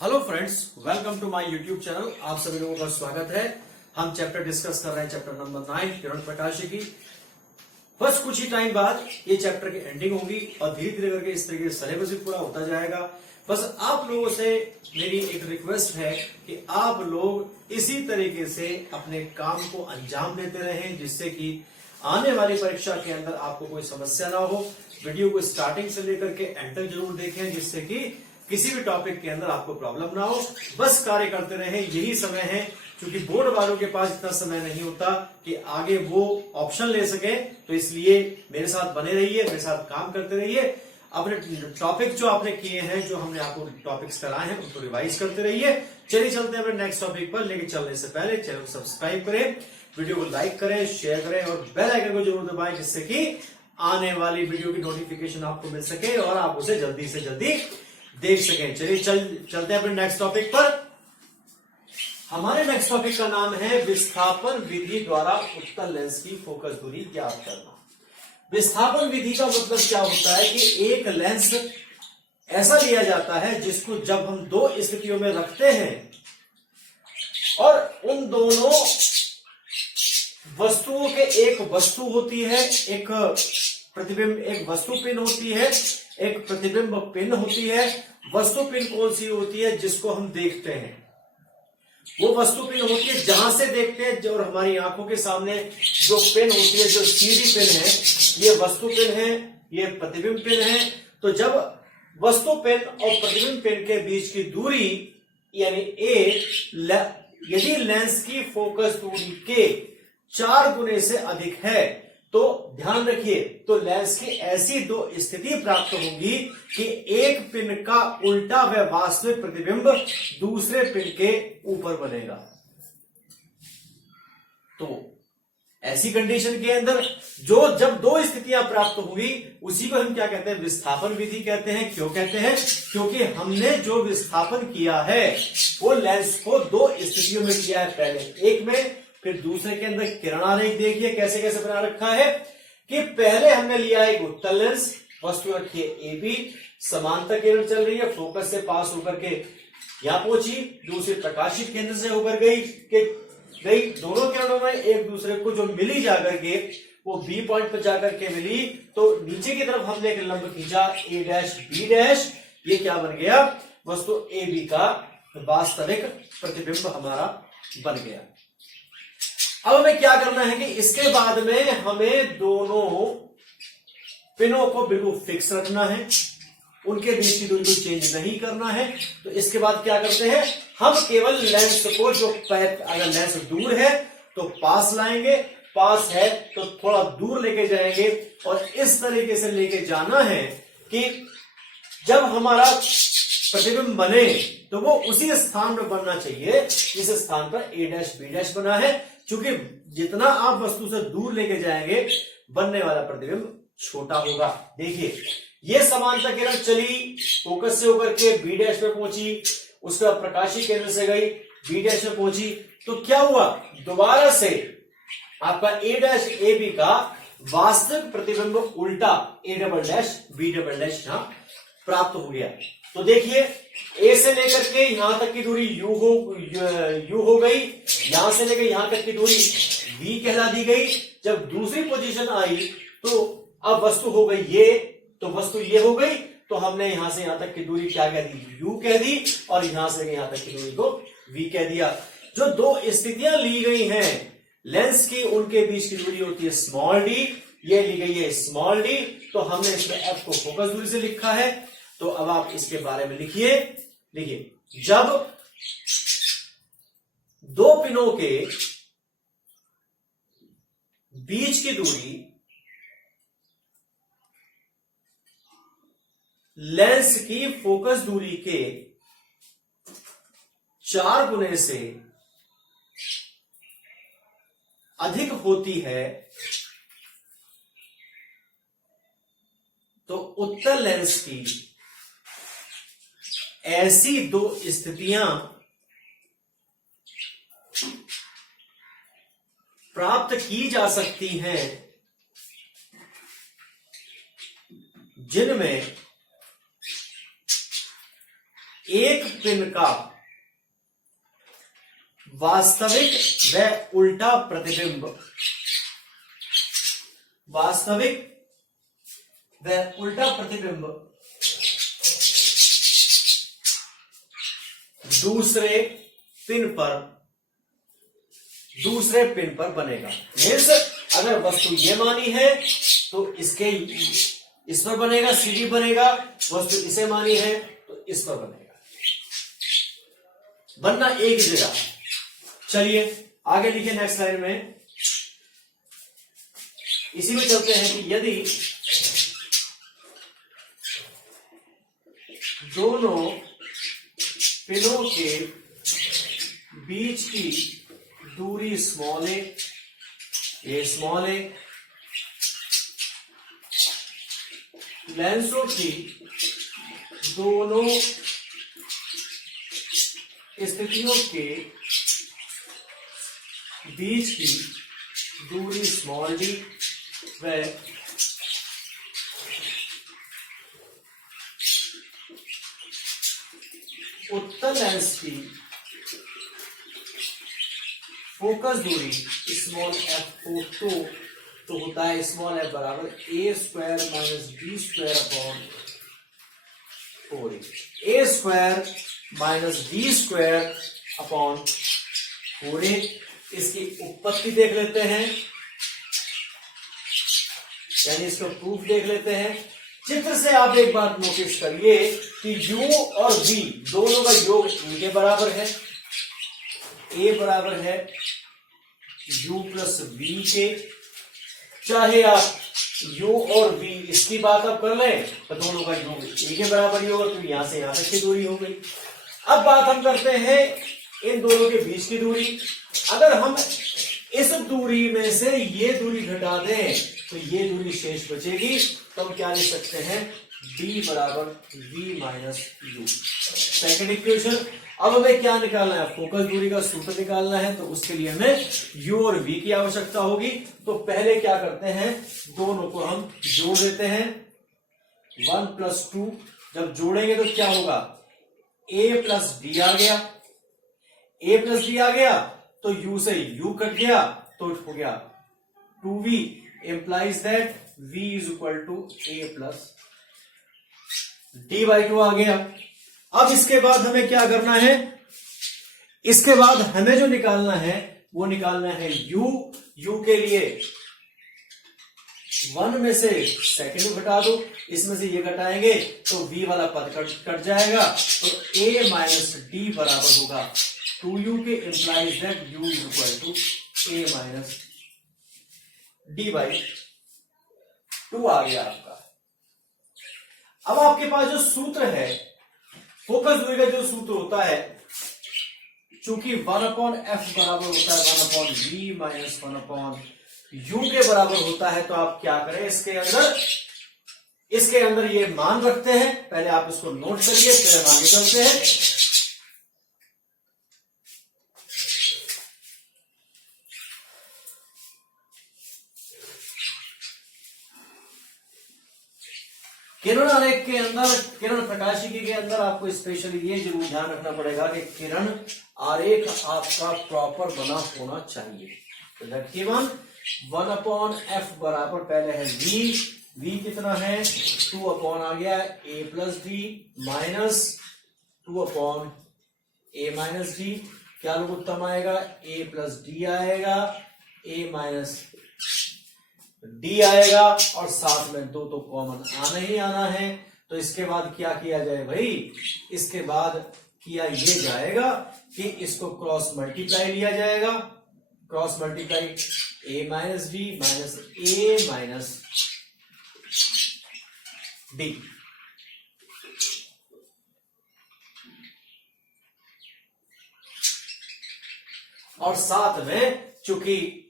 Hello friends, welcome to my YouTube channel. आप सभी लोगों का स्वागत है। हम चैप्टर डिस्कस कर रहे हैं, चैप्टर नंबर 9 किरण प्रकाशी की। बस कुछ ही टाइम बाद ये चैप्टर की एंडिंग होगी और धीरे धीरे करके इस तरीके से सिलेबस भी पूरा होता जाएगा। बस आप लोगों से मेरी एक रिक्वेस्ट है कि आप लोग इसी तरीके से अपने काम को अंजाम देते रहें, जिससे कि आने वाली परीक्षा के अंदर आपको कोई समस्या ना हो। वीडियो को स्टार्टिंग से लेकर के एंड तक जरूर देखें, जिससे कि किसी भी टॉपिक के अंदर आपको प्रॉब्लम ना हो। बस कार्य करते रहें, यही समय है। क्योंकि बोर्ड वालों के पास इतना समय नहीं होता कि आगे वो ऑप्शन ले सके, तो इसलिए मेरे साथ बने रहिए, मेरे साथ काम करते रहिए। अपने टॉपिक जो आपने किए हैं, जो हमने आपको टॉपिक्स कराए हैं, उनको रिवाइज करते रहिए। चलिए चलते हैं अपने नेक्स्ट टॉपिक पर। लेकिन चलने से पहले चैनल को सब्सक्राइब करें, वीडियो को लाइक करें, शेयर करें और बेल आइकन को जरूर दबाएं, जिससे कि आने वाली वीडियो की नोटिफिकेशन आपको मिल सके और आप उसे जल्दी से जल्दी देख सकें। चलिए चलते हैं अपने नेक्स्ट टॉपिक पर। हमारे नेक्स्ट टॉपिक का नाम है विस्थापन विधि द्वारा उत्तल लेंस की फोकस दूरी ज्ञात करना। विस्थापन विधि का मतलब क्या होता है कि एक लेंस ऐसा लिया जाता है जिसको जब हम दो स्थितियों में रखते हैं और उन दोनों वस्तुओं के एक वस्तु होती है, एक प्रतिबिंब, एक वस्तु पिन होती है, एक प्रतिबिंब पिन होती है। वस्तु पिन कौन सी होती है? जिसको हम देखते हैं, वो वस्तु पिन होती है जहां से देखते हैं। और हमारी आंखों के सामने जो पिन होती है, जो सीधी पिन है, ये वस्तु पिन है, ये प्रतिबिंब पिन है। तो जब वस्तु पिन और प्रतिबिंब पिन के बीच की दूरी यानी यदि लेंस की फोकस दूरी के 4 गुने से अधिक है, तो ध्यान रखिए, तो लेंस की ऐसी दो स्थिति प्राप्त होगी कि एक पिन का उल्टा व वास्तविक प्रतिबिंब दूसरे पिन के ऊपर बनेगा। तो ऐसी कंडीशन के अंदर जब दो स्थितियां प्राप्त हुई, उसी को हम क्या कहते हैं? विस्थापन विधि कहते हैं। क्यों कहते हैं? क्योंकि हमने जो विस्थापन किया है वो लेंस को दो स्थितियों में किया है। पहले एक में, फिर दूसरे के अंदर। किरण आरेख देखिए कैसे कैसे बना रखा है कि पहले हमने लिया एक उत्तल लेंस, वस्तु रखी है AB, समांतर किरण चल रही है, फोकस से पास होकर के यहां पहुंची, दूसरे प्रकाशित केंद्र से होकर गई। दोनों किरणों में एक दूसरे को जो मिली जाकर के वो B पॉइंट पर जाकर के मिली, तो नीचे की तरफ हमने एक लंब खींचा A', B'। ये क्या बन गया? वस्तु AB का वास्तविक प्रतिबिंब हमारा बन गया। अब हमें क्या करना है कि इसके बाद में हमें दोनों पिनों को बिल्कुल फिक्स रखना है, उनके बीच की दूरी को चेंज नहीं करना है। तो इसके बाद क्या करते हैं? हम केवल लेंस को अगर लेंस दूर है तो पास लाएंगे, पास है तो थोड़ा दूर लेके जाएंगे, और इस तरीके से लेके जाना है कि जब हमारा प्रतिबिंब बने तो वो उसी स्थान पर बनना चाहिए जिस स्थान पर A', B' बना है। क्योंकि जितना आप वस्तु से दूर लेके जाएंगे, बनने वाला प्रतिबिंब छोटा होगा। देखिए, ये समांतर किरण चली, फोकस से होकर के B' पे पहुंची, उसका प्रकाशीय केंद्र से गई, B' पे पहुंची, तो क्या हुआ? दोबारा से आपका A', AB का वास्तविक प्रतिबिंब उल्टा A', B' यहां प्राप्त हो गया। तो देखिए, A से लेकर के यहां तक की दूरी U हो गई, यहां से लेकर यहां तक की दूरी V कहला दी गई। जब दूसरी पोजीशन आई तो अब वस्तु हो गई ये, तो वस्तु ये हो गई, तो हमने यहां से यहां तक की दूरी क्या कह दी? U कह दी, और यहां से यहां तक की दूरी को V कह दिया। जो दो स्थितियां ली गई हैं लेंस की, उनके बीच की दूरी होती है स्मॉल d, ये ली गई है स्मॉल d। तो हमने इसमें F को फोकस दूरी से लिखा है। तो अब आप इसके बारे में लिखिए। जब दो पिनों के बीच की दूरी लेंस की फोकस दूरी के 4 गुने से अधिक होती है, तो उत्तल लेंस की ऐसी दो स्थितियां प्राप्त की जा सकती हैं जिनमें एक पिन का वास्तविक व उल्टा प्रतिबिंब, वास्तविक व उल्टा प्रतिबिंब दूसरे पिन पर बनेगा। मीन्स अगर वस्तु ये मानी है तो इसके इस पर बनेगा, सीडी बनेगा। वस्तु इसे मानी है तो इस पर बनेगा, बनना एक ही जगह। चलिए आगे लिखिए नेक्स्ट लाइन में, इसी में चलते हैं कि यदि दोनों पिनों के बीच की दूरी स्मॉल ए स्मॉल ए, लेंसों की दोनों स्थितियों के बीच की दूरी स्मॉल डी व उत्तल लेंस की फोकस दूरी स्मॉल एफ तो होता है स्मॉल एफ बराबर A square minus B square upon 4 A square minus B square upon 4। इसकी उत्पत्ति देख लेते हैं, यानी इसका प्रूफ देख लेते हैं। चित्र से आप एक बात नोटिस करिए कि u और v दोनों का योग इनके बराबर है। a बराबर है u प्लस v के, चाहे आप u और v इसकी बात आप कर लें तो दोनों का योग a के बराबर ही होगा, तो यहां से यहां तक की दूरी हो गई। अब बात हम करते हैं इन दोनों के बीच की दूरी। अगर हम इस दूरी में से ये दूरी घटा दें तो ये दूरी शेष बचेगी, तो हम क्या लिख सकते हैं d बराबर v minus u। Second equation. अब हमें क्या निकालना है, फोकस दूरी का सूत्र निकालना है, तो उसके लिए हमें u और v की आवश्यकता होगी। तो पहले क्या करते हैं, दोनों को हम जोड़ देते हैं। 1 + 2 जब जोड़ेंगे तो क्या होगा, a + b आ गया, a + b आ गया तो u से u कट गया तो हो गया 2v, implies that v is equal to a plus d/2 आ गया। अब इसके बाद हमें क्या करना है, इसके बाद हमें जो निकालना है वो निकालना है u के लिए 1 में से सेकेंड घटा दो, इसमें से ये घटाएंगे तो v वाला पद कट जाएगा, तो a माइनस डी बराबर होगा 2u के, implies that u is equal to a minus d/2 आ गया आपका। अब आपके पास जो सूत्र है, फोकस दूरी का जो सूत्र होता है, चूंकि 1/f बराबर होता है 1/v माइनस 1/u के बराबर होता है, तो आप क्या करें, इसके अंदर ये मान रखते हैं। पहले आप इसको नोट करिए, फिर हम आगे चलते हैं। किरण आरेख के अंदर, किरण प्रकाशिकी के अंदर आपको स्पेशली ये जरूर ध्यान रखना पड़ेगा कि किरण आरेख आपका प्रॉपर बना होना चाहिए। तो देखिए 1/f बराबर पहले है v कितना है 2 आ गया a + d minus 2/a minus d, क्या लघुत्तम आएगा, a + d आएगा, a माइनस डी आएगा, और साथ में 2 तो कॉमन आना ही आना है। तो इसके बाद क्या किया जाए भाई, इसके बाद किया ये जाएगा कि इसको क्रॉस मल्टीप्लाई लिया जाएगा, cross multiply a minus D minus a minus D. और साथ में चूंकि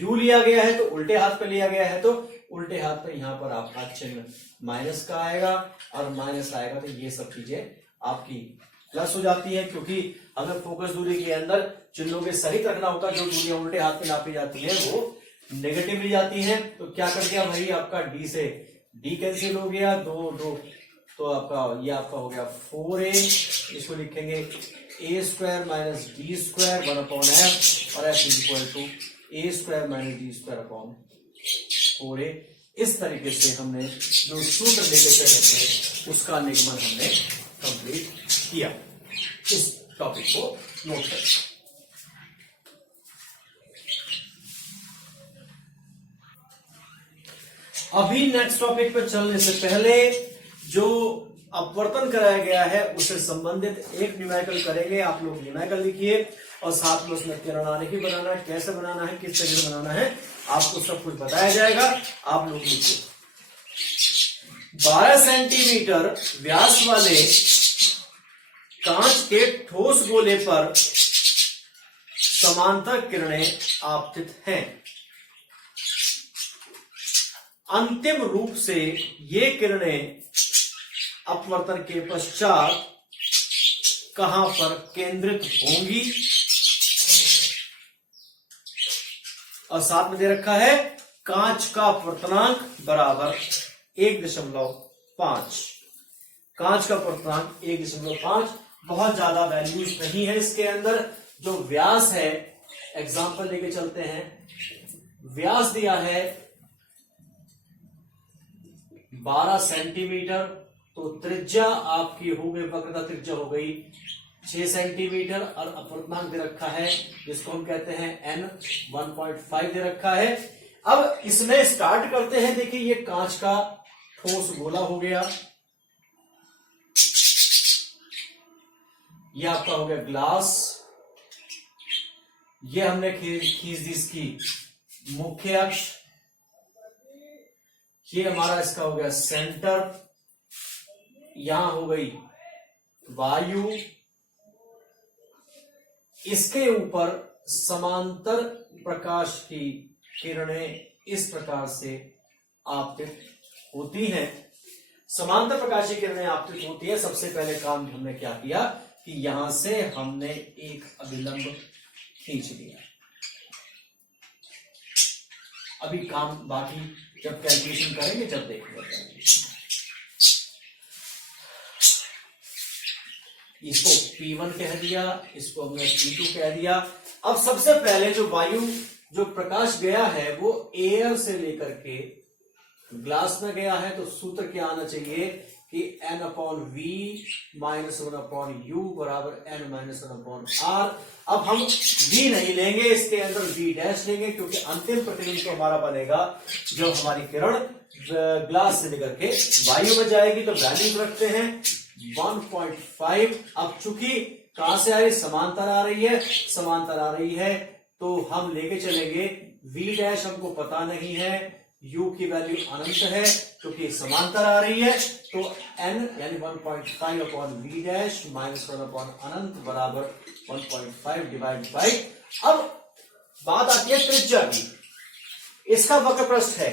u लिया गया है तो उल्टे हाथ पे लिया गया है, तो उल्टे हाथ पे यहां पर आपका चिन्ह माइनस का आएगा, और माइनस आएगा तो ये सब चीजें आपकी प्लस हो जाती है, क्योंकि हमें फोकस दूरी के अंदर चिन्हों के सहित रखना होता है। जो दूरियां उल्टे हाथ पे नापी जाती है वो नेगेटिव ली जाती हैं। तो क्या कर दिया भाई, आपका d से d कैंसिल हो गया, 2 2 तो आपका ये आपका हो गया 4a, इसको लिखेंगे a square minus d square 1/f और f is equal to a square minus d square upon 4a। इस तरीके से हमने जो सूत्र लेके चले थे उसका निगमन हमने कंप्लीट किया। इस टॉपिक को नोट करें। अभी नेक्स्ट टॉपिक पर चलने से पहले जो अपवर्तन कराया गया है उससे संबंधित एक न्यूमेरिकल करेंगे। आप लोग न्यूमेरिकल लिखिए और साथ में उसमें किरण की बनाना है, कैसे बनाना है, किस तरीके से बनाना है, आपको सब कुछ बताया जाएगा। आप लोग लिखिए 12 सेंटीमीटर व्यास वाले कांच के ठोस गोले पर समांतर किरणें आपतित हैं। अंतिम रूप से ये किरणें अपवर्तन के पश्चात कहां पर केंद्रित होंगी, और साथ में दे रखा है कांच का अपवर्तनांक बराबर 1.5। कांच का अपवर्तनांक 1.5। बहुत ज्यादा वैल्यूज नहीं है इसके अंदर। जो व्यास है, एग्जांपल लेके चलते हैं। व्यास दिया है 12 सेंटीमीटर, तो त्रिज्या आपकी हो गई, वक्रता त्रिज्या हो गई 6 सेंटीमीटर, और अपवर्तनांक दे रखा है जिसको हम कहते हैं n 1.5 दे रखा है। अब इसमें स्टार्ट करते हैं। देखिए ये कांच का ठोस गोला हो गया, ये आपका हो गया ग्लास, ये हमने खींच दी इसकी मुख्य अक्ष, ये हमारा इसका हो गया सेंटर, यहां हो गई वायु, इसके ऊपर समांतर प्रकाश की किरणें इस प्रकार से आपतित होती हैं। समांतर प्रकाश की किरणें आपतित होती है। सबसे पहले काम हमने क्या किया कि यहां से हमने एक अभिलंब खींच लिया। अभी काम बाकी जब कैलकुलेशन करेंगे जब देखेंगे। इसको P1 कह दिया, इसको हमने P2 कह दिया। अब सबसे पहले जो वायु जो प्रकाश गया है वो एयर से लेकर के ग्लास में गया है, तो सूत्र क्या आना चाहिए कि n/v -1/u बराबर n - 1/r। अब हम v नहीं लेंगे, इसके अंदर v' लेंगे, क्योंकि अंतिम प्रतिबिंब तो हमारा बनेगा जब हमारी किरण ग्लास से लेकर के वायु में जाएगी। तो वैल्यू रखते हैं 1.5। अब चूंकि कहां से आ रही, समांतर आ रही है, समांतर आ रही है, तो हम लेके चलेंगे v' हमको पता नहीं है, u की वैल्यू अनंत है क्योंकि समांतर आ रही है, तो n यानी 1.5/v' -1 अनंत बराबर 1.5 डिवाइड बाई। अब बात आती है त्रिज्या की। इसका वक्र पृष्ठ है,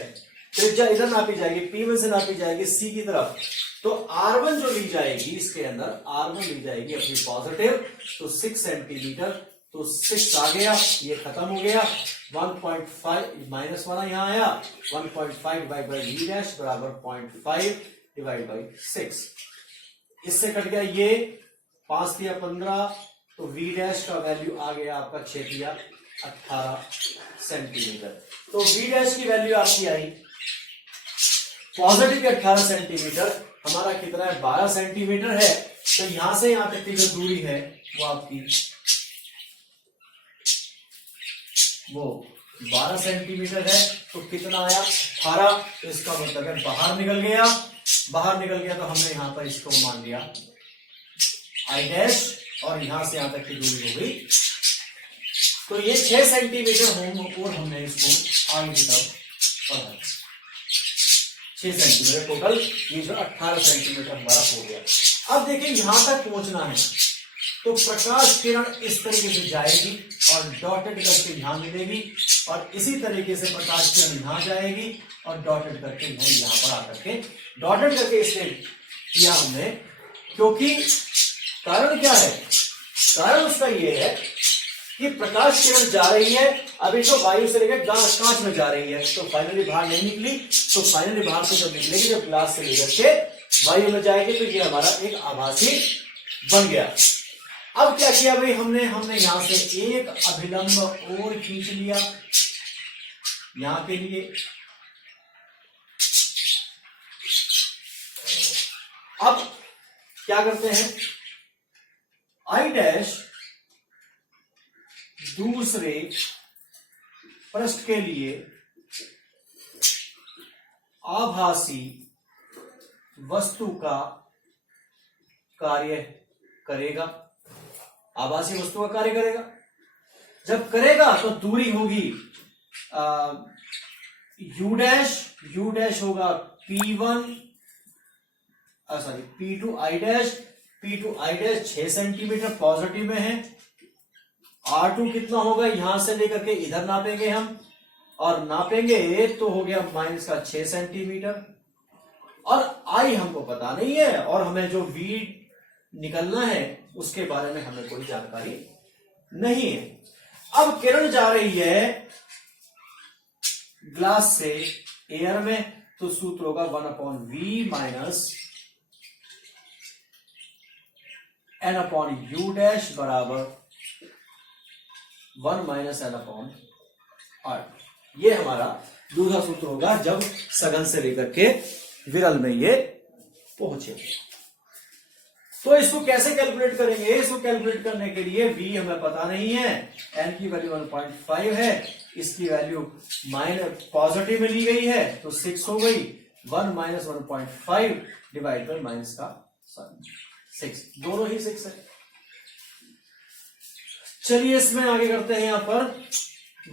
त्रिज्या इधर नापी जाएगी, P1 से नापी जाएगी C की तरफ, तो R1 जो ली जाएगी इसके अंदर, R1 ली जाएगी अपनी पॉजिटिव, तो 6 सेंटीमीटर, तो 6 आ गया, ये खत्म हो गया। 1.5 -1 यहां आया, 1.5 डिवाइड बाई v' बराबर 0.5 डिवाइड बाई 6। इससे कट गया ये 5 दिया 15, तो v' का वैल्यू आ गया आपका 6 दिया 18 सेंटीमीटर। तो v' की वैल्यू आपकी आई पॉजिटिव 18 सेंटीमीटर, हमारा कितना है 12 सेंटीमीटर है। तो यहां से यहां तक की जो दूरी है वो आपकी 12 सेंटीमीटर है। तो कितना आया 18, तो इसका मतलब है बाहर निकल गया। बाहर निकल गया तो हमने यहां पर इसको मान लिया I' और यहां से यहां तक की दूरी हो गई, तो ये 6 सेंटीमीटर होम, और हमने इसको आगे की तरफ बढ़ाया 6 सेंटीमीटर टोटल, ये जो 18 सेंटीमीटर हमारा हो गया। अब देखिए यहां तक पहुंचना है, तो प्रकाश किरण इस तरीके से जाएगी और डॉटेड करके यहां मिलेगी, और इसी तरीके से प्रकाश किरण यहां जाएगी और डॉटेड करके यहां पर आकर के डॉटेड करके इसलिए किया हमने, क्योंकि कारण क्या है, कारण उसका ये है कि प्रकाश किरण जा रही है, अभी तो वायु से लेकर कांच में जा रही है, तो फाइनली बाहर नहीं निकली। तो फाइनली बाहर से जब निकलेगी, जब ग्लास से लेकर के वायु में जाएगी तो ये हमारा एक आभासी बन गया। अब क्या किया भाई हमने यहां से एक अभिलंब और खींच लिया यहां के लिए। अब क्या करते हैं, आई डैश दूसरे पृष्ठ के लिए आभासी वस्तु का कार्य करेगा। आभासी वस्तु का कार्य करेगा, जब करेगा तो दूरी होगी यू डैश होगा P1 P2 I dash 6 centimetre positive में है। R2 कितना होगा, यहां से लेकर के इधर नापेंगे हम, और नापेंगे तो हो गया माइनस का 6 सेंटीमीटर, और I हमको पता नहीं है, और हमें जो V निकलना है उसके बारे में हमें कोई जानकारी नहीं है। अब किरण जा रही है ग्लास से एयर में, तो सूत्र होगा 1/v माइनस n/u डैश बराबर 1 माइनस n/r। ये हमारा दूसरा सूत्र होगा जब सघन से लेकर के विरल में ये पहुंचे। तो इसको कैसे कैलकुलेट करेंगे, इसको कैलकुलेट करने के लिए v हमें पता नहीं है, n की वैल्यू 1.5 है, इसकी वैल्यू माइनस पॉजिटिव में ली गई है तो 6 हो गई। 1 माइनस 1.5 डिवाइड बाय माइनस का 6, दोनों ही 6 है। चलिए इसमें आगे करते हैं, यहां पर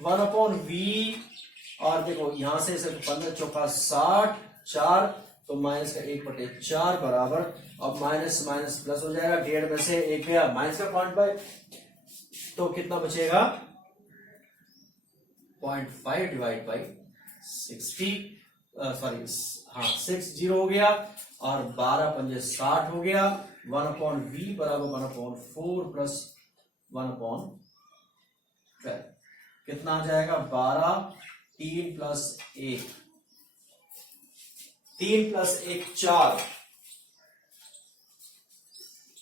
1/v, और देखो यहां से 15 चौका 60, 4 तो माइनस का 1/4 बराबर, अब माइनस माइनस प्लस हो जाएगा, 1.5 में से 1 गया माइनस का 0.5, तो कितना बचेगा 0.5 डिवाइड बाई 60, 60 हो गया, और 12 पंजे 60 हो गया। 1/v बराबर 1/4 प्लस 1/12 कितना आ जाएगा 12, 3 प्लस 1 4,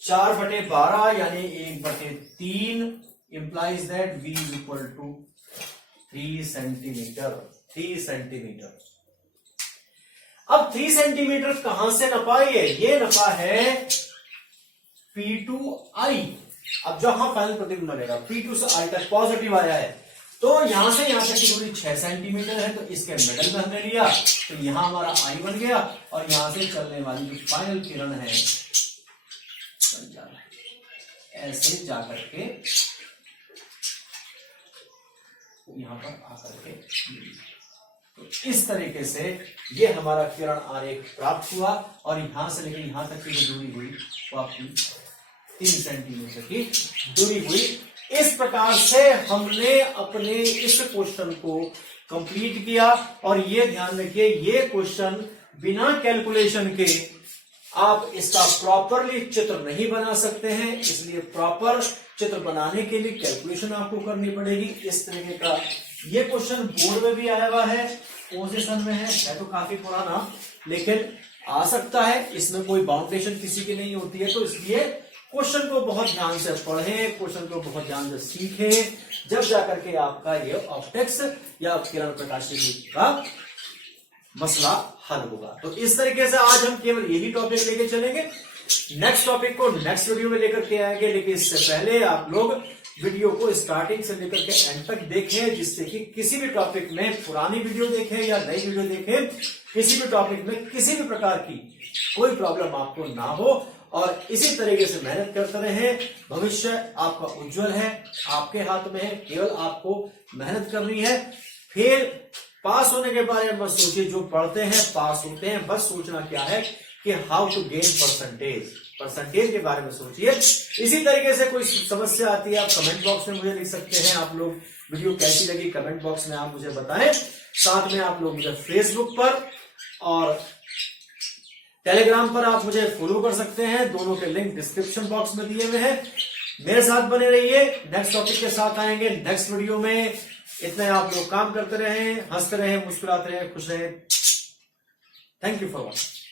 4/12 यानी 1/3 implies that v is equal to 3 centimetre. अब 3 सेंटीमीटर कहां से नपा, ये नपा है P2I। अब जहां फाइनल प्रतिबिंब बनेगा P2 से I तक पॉजिटिव आया है, तो यहां से यहां तक की दूरी 6 सेंटीमीटर है, तो इसके मिडल में हमने लिया, तो यहां हमारा I बन गया, और यहां से चलने वाली जो फाइनल किरण है ऐसे जाकर के यहां पर आकर के, तो इस तरीके से ये हमारा किरण आरेख प्राप्त हुआ, और यहां से लेकर यहां तक की जो दूरी हुई वो आपकी 3 सेंटीमीटर की दूरी हुई। इस प्रकार से हमने अपने इस क्वेश्चन को कंप्लीट किया, और ये ध्यान रखिए ये क्वेश्चन बिना कैलकुलेशन के आप इसका प्रॉपरली चित्र नहीं बना सकते हैं, इसलिए प्रॉपर चित्र बनाने के लिए कैलकुलेशन आपको करनी पड़ेगी। इस तरीके का ये क्वेश्चन बोर्ड में भी आया हुआ है, पोजीशन में है तो काफी पुराना, लेकिन आ सकता है, इसमें कोई बाउंडेशन किसी की नहीं होती है, तो इसलिए क्वेश्चन को बहुत ध्यान से पढ़ें, क्वेश्चन को बहुत ध्यान से सीखें, जब जाकर के आपका ये ऑप्टिक्स या किरण प्रकाशिकी का मसला हल होगा। तो इस तरीके से आज हम केवल यही टॉपिक लेके चलेंगे, नेक्स्ट टॉपिक को नेक्स्ट वीडियो में लेकर के आएंगे, लेकिन इससे पहले आप लोग वीडियो को स्टार्टिंग से लेकर के एंड तक देखें, जिससे कि किसी भी टॉपिक में पुरानी वीडियो देखें या नई वीडियो देखें, किसी भी टॉपिक में किसी भी प्रकार की कोई प्रॉब्लम आपको ना हो, और इसी तरीके से मेहनत करते रहें। भविष्य आपका उज्जवल है, आपके हाथ में है, केवल आपको मेहनत करनी है। फिर पास होने के बारे में मत सोचिए, जो पढ़ते हैं पास होते हैं, बस सोचना क्या है कि हाउ टू गेन परसेंटेज के बारे में सोचिए। इसी तरीके से कोई समस्या आती है आप कमेंट बॉक्स में मुझे लिख सकते हैं, आप लोग वीडियो कैसी लगी कमेंट बॉक्स में आप मुझे बताएं। साथ में आप लोग मुझे फेसबुक पर और टेलीग्राम पर आप मुझे फॉलो कर सकते हैं, दोनों के लिंक डिस्क्रिप्शन बॉक्स में दिए हुए हैं। मेरे साथ बने रहिए, नेक्स्ट टॉपिक के साथ आएंगे नेक्स्ट वीडियो में। इतने आप लोग काम करते रहें, हंसते रहें, मुस्कुराते रहें, खुश रहें। Thank you for watching.